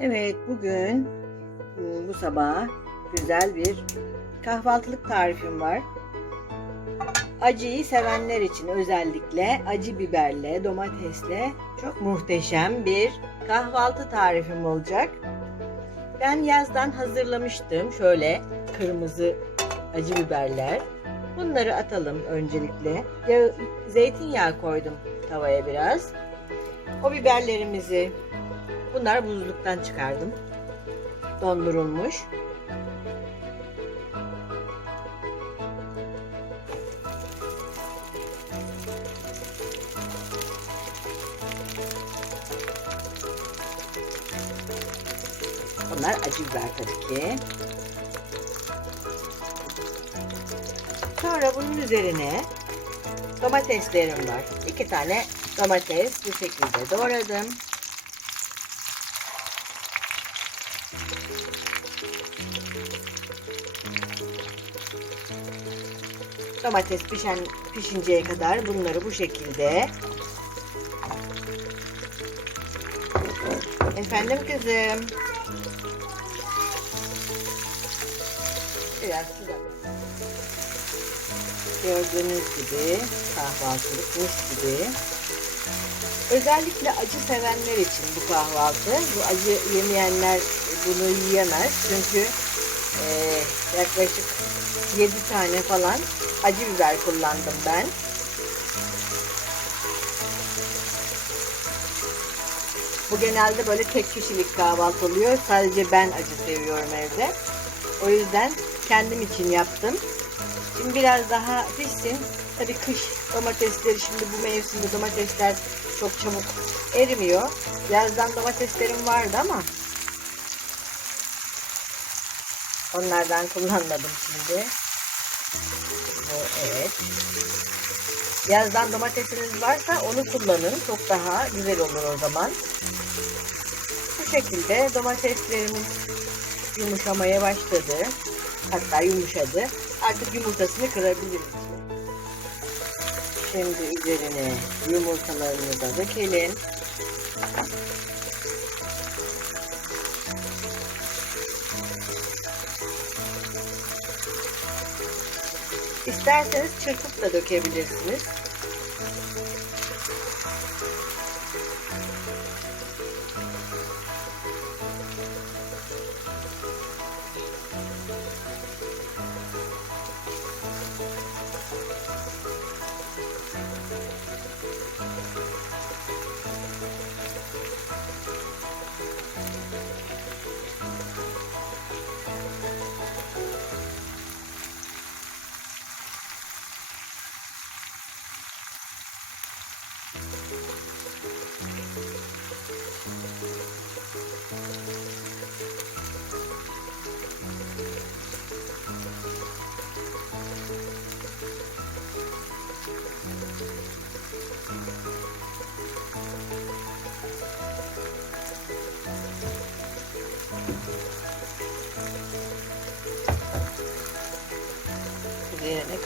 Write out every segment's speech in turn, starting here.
Evet bugün bu sabah güzel bir kahvaltılık tarifim var. Acıyı sevenler için özellikle acı biberle, domatesle çok muhteşem bir kahvaltı tarifim olacak. Ben yazdan hazırlamıştım şöyle kırmızı acı biberler. Bunları atalım öncelikle. Ya, zeytinyağı koydum tavaya biraz. O biberlerimizi Bunlar buzluktan çıkardım. Dondurulmuş. Bunlar acı biber tabii ki. Sonra bunun üzerine domateslerim var. İki tane domates bu şekilde doğradım. Domates pişen, pişinceye kadar bunları bu şekilde Efendim kızım. Biraz sıra. Gördüğünüz gibi kahvaltılık mis gibi. Özellikle acı sevenler için bu kahvaltı. Bu acı yemeyenler bunu yiyemez. Çünkü e, yaklaşık 7 tane falan acı biber kullandım ben. Bu genelde böyle tek kişilik kahvaltı oluyor. Sadece ben acı seviyorum evde. O yüzden kendim için yaptım. Şimdi biraz daha pişsin. Tabii kış domatesleri şimdi bu mevsimde domatesler çok çabuk erimiyor. Yazdan domateslerim vardı ama onlardan kullanmadım şimdi. Bu evet. Yazdan domatesiniz varsa onu kullanın. Çok daha güzel olur o zaman. Bu şekilde domateslerimiz yumuşamaya başladı. Hatta yumuşadı. Artık yumurtasını kırabiliriz. Şimdi üzerine yumurtalarını da dökelim. İsterseniz çırpıp da dökebilirsiniz.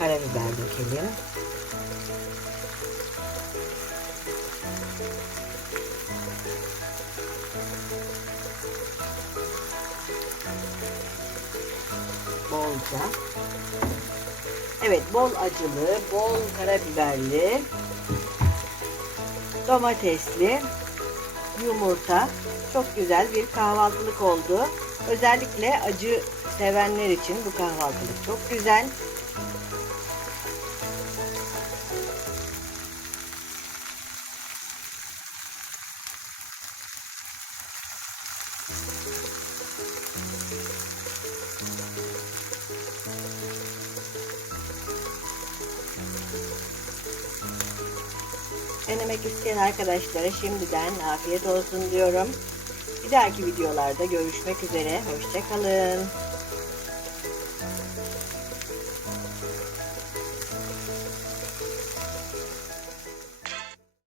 Karabiber dökelim. Bolca. Evet, bol acılı, bol karabiberli, domatesli, yumurta. Çok güzel bir kahvaltılık oldu. Özellikle acı sevenler için bu kahvaltılık çok güzel. Denemek isteyen arkadaşlara şimdiden afiyet olsun diyorum. Bir dahaki videolarda görüşmek üzere. Hoşçakalın.